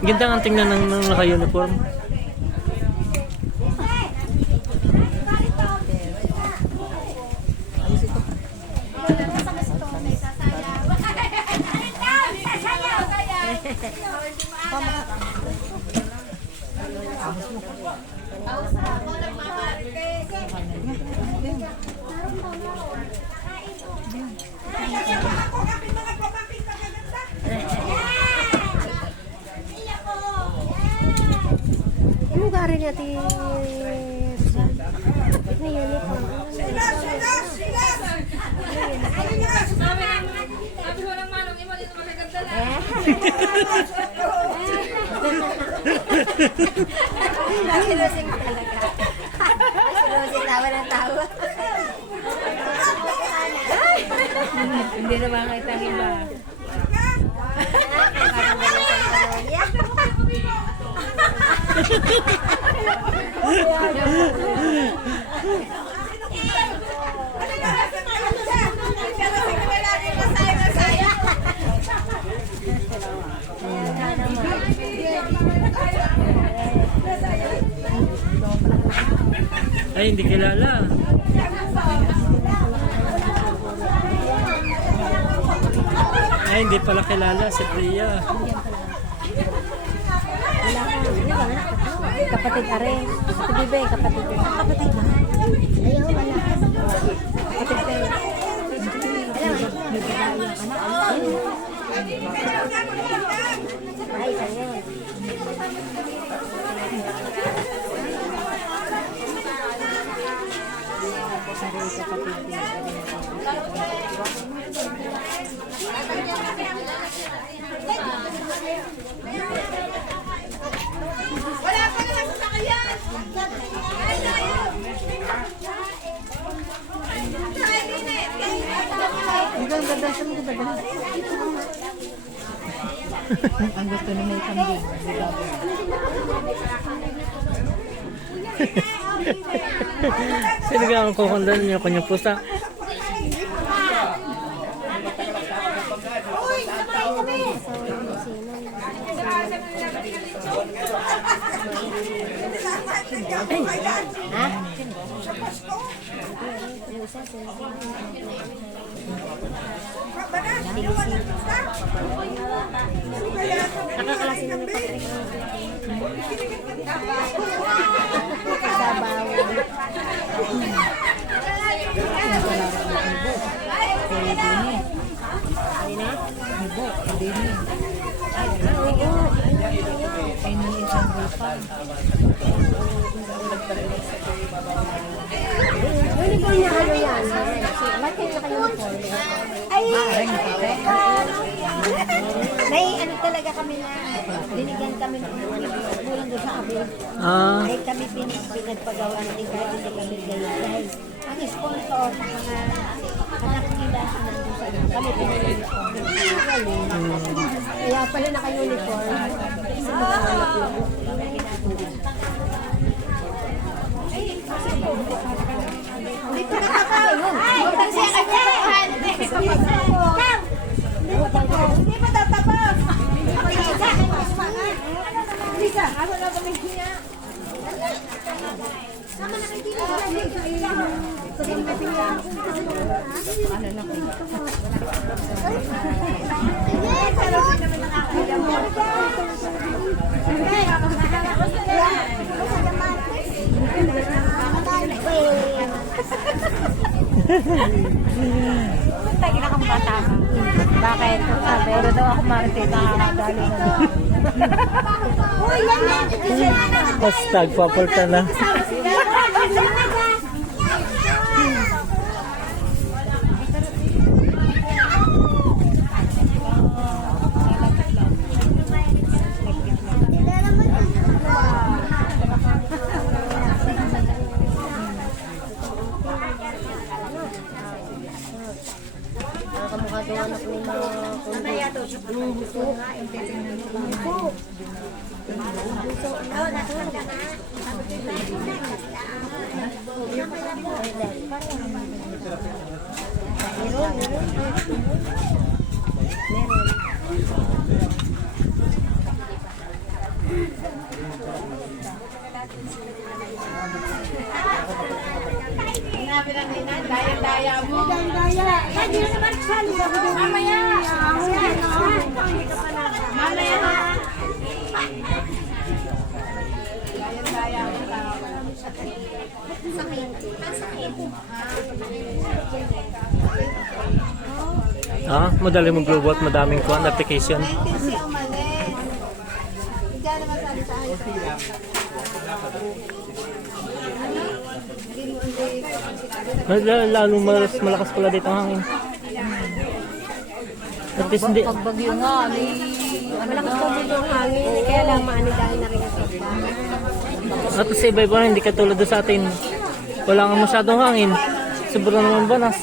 Ganda ang tingnan ng naka-uniform. Ano gari niya ti Rizal? Ngayon ito. Sabi ko ng manong, imo dito magaganda na. Nasilusing talaga. Nasilusing tawa ng tawa. Hindi na makakita ng iba. Ay, hindi kilala. Ay, hindi pala kilala si Priya. Kapatid are. Si Bibe, kapatid. Kapatid ba? Ayaw, anak. Kapatid kayo. Ay, sa'yo. Wala pa naman sa sakayan! Ang gusto na may kambing. Sino ka ang kukundan niyo kanyang pusa? Nakakalasin naman Patrick. Sabaw. Uniform niya ano yan? Ba't kayo naka-uniform? Ay! May ano talaga kami na binigyan kami ng bulan doon sa amin. Ay kami pinagpagawa natin kahit hindi kami gaya. Dahil ang sponsor ng mga anak nila nandun sa amin. Kami pinag-uniform. Kaya pala naka-uniform. Kasi mga anak yun. Dito na ka pa! Huwag siya kagawaan! Hindi pa tatapos! Lisa, ako na kami niya. Sama na kayo dito. Ano na kayo? Pero hindi naman nakakaya mo. Punta ginakang bata ka. Bakit? Pero daw ako Marte, nakakadali na lang. Hashtag papalta na. Kamukha daw anak ng mga buso. Meron. Madali mag-global at madaming kuhan application. Kasi ang mali. Hindi naman sabi sa akin. Lalo mas malakas pala dito ang hangin. At least hindi. Pag bagyo nga, may Malakas pa dito ang hangin. Kaya lang maano dahil na rin ang sopa. At sa iba-iba, hindi katulad doon sa atin. Wala nga masyadong hangin. Sobrang naman banas.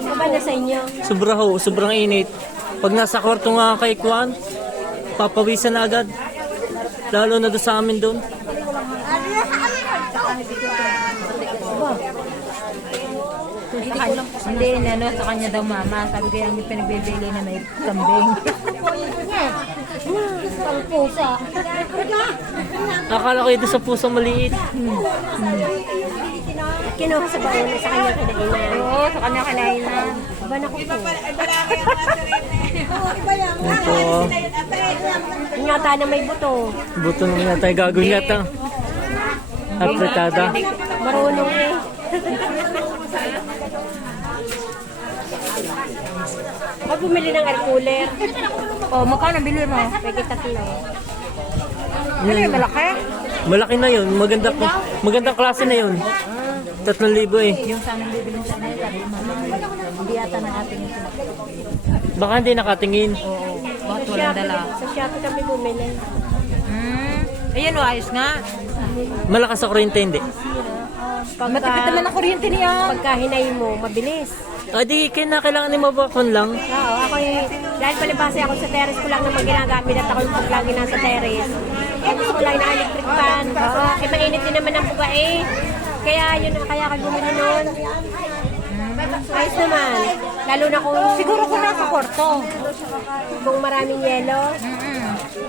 Ano ba na sa inyo? Sobrang init. Pag nasa kwarto nga kay Kwan, papawisan na agad. Lalo na doon sa amin doon. Hindi, ano, sa kanya daw mama. Sabi ko yung pinagbibili na may kambing. Pang pusa. Akala ko ito sa puso maliit. Kinuha sa baon sa kanya kinainan. Oo, sa kanya kinainan. Ba na ko po. Ito, Ingata na may buto. buto na nga tayo gagawin yata. Apretada. Marunong eh. Pag bumili ng air cooler, Oh, magkano bili mo? pwede tatlo. Ano yung malaki? Malaki na yun. Magandang klase na yun. 3,000 eh. Yung sa amin bibili sa kanila, sabi mama, hindi yata na ating yung sinabi. Baka hindi nakatingin. Oo, bakit walang dala? Sa Shopee kami bumili. Ayun, ayos nga. Malakas sa kuryente, hindi. Matipid naman ang kuryente niya. Pagka hinay mo, mabilis. Di, kailangan ni mabakon lang. Oo, ako dahil palibasa ako sa terrace ko lang naman ginagamit at ako yung paglagi nasa terrace. Eh, gusto ko lang na electric fan. Oo, eh mainit din naman ang buga eh. Kaya yun, kaya ako bumili nun. Ayos naman. Lalo na kung Siguro kung nasa kwarto. kung maraming yelo.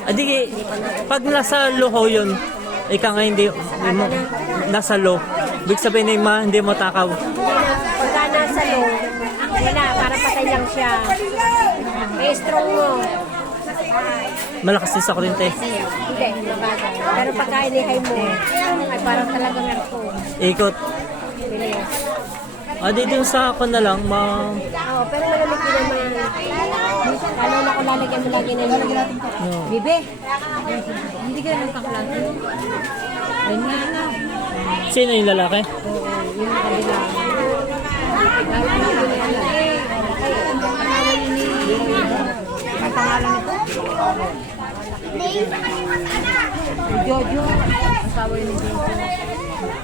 Di, pag nasa loho yun, ika nga hindi, nasa low. Big sabihin na hindi mo takaw. Pagka nasa low, yun na, para patay lang siya. May strong mo. Malakas din sa kuryente. Hindi, mabagal. Pero pagka inihay mo, ay parang talagang aircon. Ikot. Bilis. Di dun sa ako na lang, Oo, pero malamig din naman. Lalo na kung lalagyan mo lagi na yun. no. Bibe, hindi ka nang kaklase. Ganyan na. Sino yung lalaki? Oo, yun ang kabila. Lalo na yun Ang pangalan nito? Jojo. Ang sawa ni Jojo.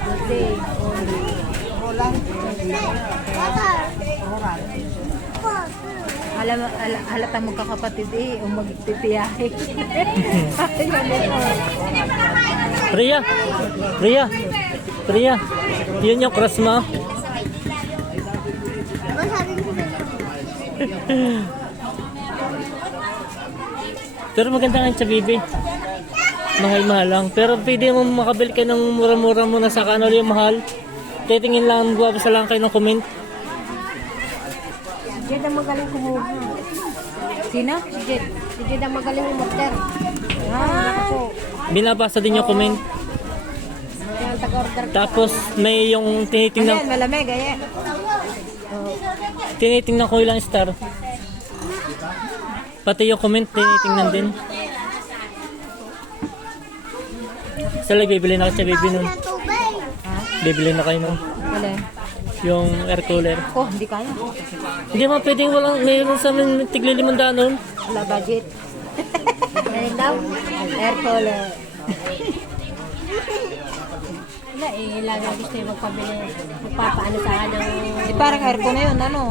Jose. Halata magkakapatid eh, o magtitiyahe. Priya, yun yung crush mo. Pero maganda nga sa bibi. Mahal-mahal lang. Pero pwede mo makabili ka ng mura-mura muna sa ano yung mahal. Titingin lang, sa lang kayo ng comment. Jed ang magaling kumuha. Sino? Si Jed. Si Jed ang magaling umorder. Ah, Binabasa din yung comment. Kaya ang taga-order ko. Tapos may yung ayan, tinitingnan, malamig, ayan. tinitingnan ko ilang star. Pati yung comment, tinitingnan din. Sala, bibili na ako sa baby nun. Bibili na kayo nun. Wala. Yung air cooler. Oh, hindi kaya. Hindi mo pwedeng walang, mayroon sa amin tigli 500 nun. Wala budget. Meron daw? Air cooler. Wala eh, lagi gusto yung magpabili. Magpapaano sa akin ng... Di parang aircon na yun, ano?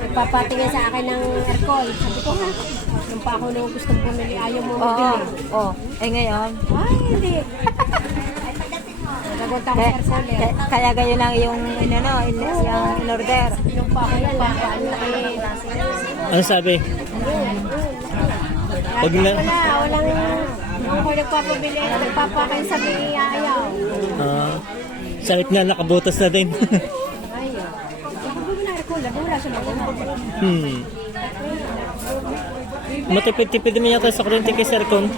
Magpapatingin sa akin ng aircon. Sabi ko, nung pa ako nung gusto bumili, ayaw mo Oo. bumili. Oh. Eh ngayon, Ay, hindi. Nagunta ko sa aircon eh. kaya ganyan lang yung yung in-order. Nung pa ako nagpapaano eh. Ano sabi? Pag na, Walang... Nung ako nagpapabili, nagpapakain sabi, ayaw. salit na nakabutas na din. Ayaw. Kapag na aircon, wala siya makuha. Matipid-tipid naman yata sa kuryente kay Sercon.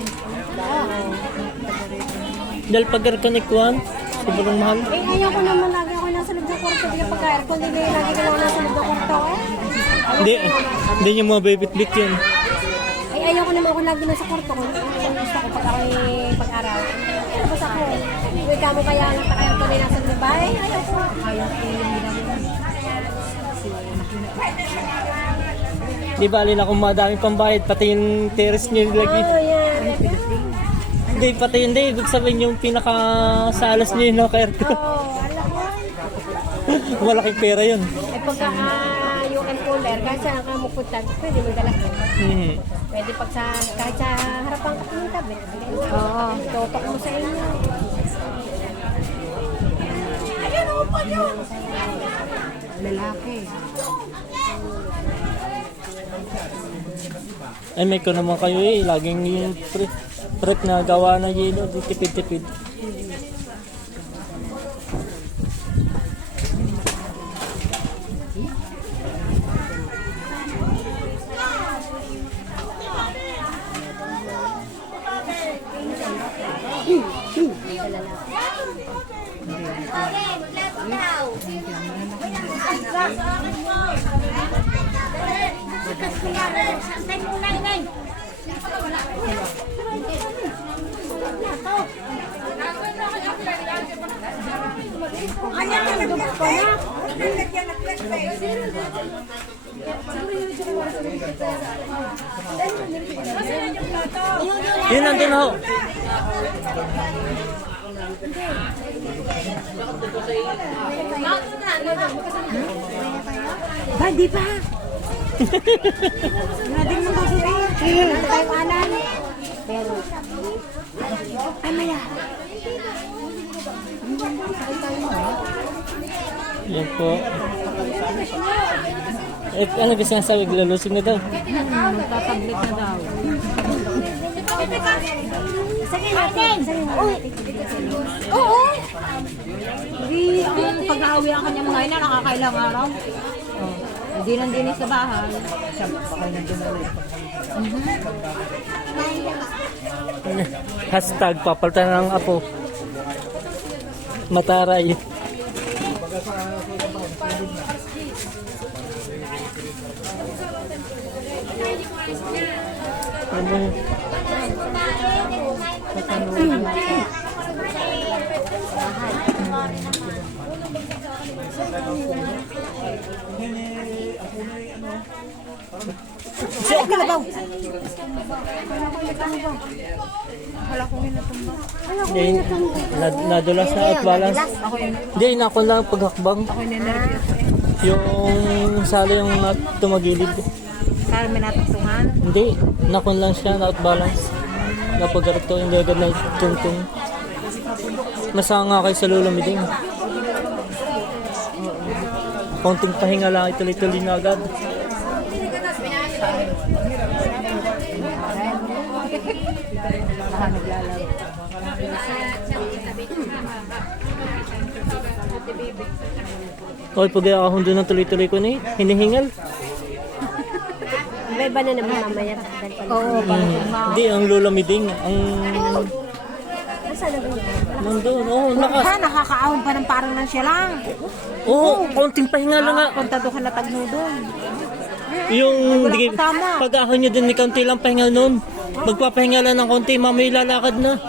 Dahil pag aircon ikuan, sobrang mahal. Eh, ayaw ko naman lagi ako nasa loob ng kwarto. Di pagka aircon, hindi lagi ka naman nasa loob ng kwarto eh. Hindi niyo mabibit-bit yun. Ay, ayaw ko naman ako lagi nasa kwarto ko. Ang gusto ko pag ako pag-araw. Tapos ako, uwi ka mo kaya ang takayang tuloy nasa bahay. Ayaw ko. Ayaw ko yung ginagawa. Di bali na kung madaming pambayad, pati yung terrace niyo yung lagi. Oo, yan. Hindi, pati hindi. Ibig sabihin yung pinakasalas niyo yung naka-aircon. Oo, alam mo. Malaking pera yun. Eh, pagka yung cooler, kahit saan ka mupunta, pwede mo dala. Hmm. Pwede kahit sa harapan ka ng tabi. Oo. Totok mo sa inyo. Ayun, upo yun. Lalaki. Ay, may ko naman kayo eh. Laging yung prep na gawa ng yelo. Di tipid-tipid. Yun nandun ho. Ba, di ba? Nadim ng kasi rin. Wala tayong alam. Pero, ay maya. Yan po. Eh, ano gusto nga sabi? Lalusog na daw. Magtatablik na daw. Sige natin. Oo. Hindi, ang pag-aawi ang kanyang mga ina, nakakailang araw. Oh. Hindi nang dinis sa bahay. Siya, baka nandun na ulit. Hashtag papalitan ng apo. Mataray. Ay, kalabaw. Wala kong inatumba. Hindi, nadulas na outbalance. Hindi, inakon lang paghakbang. Ako ninervyos. Yung sali yung tumagilid. Para may natungtungan. Hindi, nakon lang siya na outbalance. Napagarito, hindi agad na tungtung. Masanga kayo sa lulamiding. Konting pahinga lang, ituloy-tuloy na agad. Baka naglalaro. Okay, pag ako doon ng tuloy-tuloy ko na eh, hinihingal. Iba-iba na naman mamaya. Oo, parang Hindi, ang lulamiding. Ang Saan na ba yun? nandun, lakas. nakakaahon pa ng parang nang siya lang. Konting pahinga lang nga. Kontado ka na tagno doon. Yung Wala kang tama. pag-ahon nyo din ni kaunti lang pahinga noon. Magpapahinga lang ng konti, mamaya lalakad na.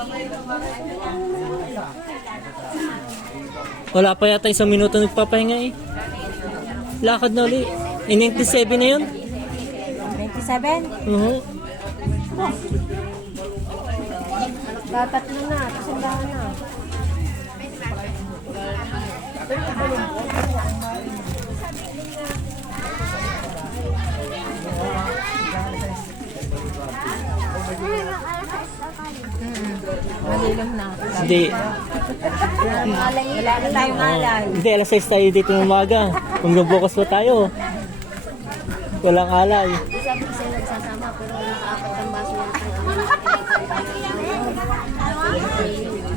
Wala pa yata isang minuto nagpapahinga eh. Lakad na ulit. 97 na yun. 97? Tatatlo na. Kasandahan na. Malilim na. Hindi. Wala na tayong alay. Hindi, alas 6 tayo dito ng umaga. Kung bukas pa tayo. Walang alay. Sabi ko sa'yo nagsasama pero nakaapat ang baso ng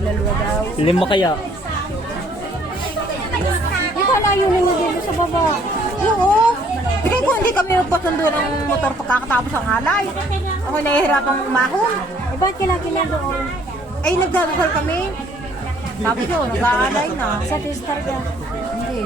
Dalawa daw. 5 kaya. Di ba layo nila dito sa baba? Oo. Kasi kung hindi kami magpasundo ng motor pagkakatapos ang alay, ako nahihirapang umahon. Eh, ba't kailangan na doon? Ay, nagdadasal kami. Sabi ko, nag-aalay na. Sa Tistar ka. Hindi.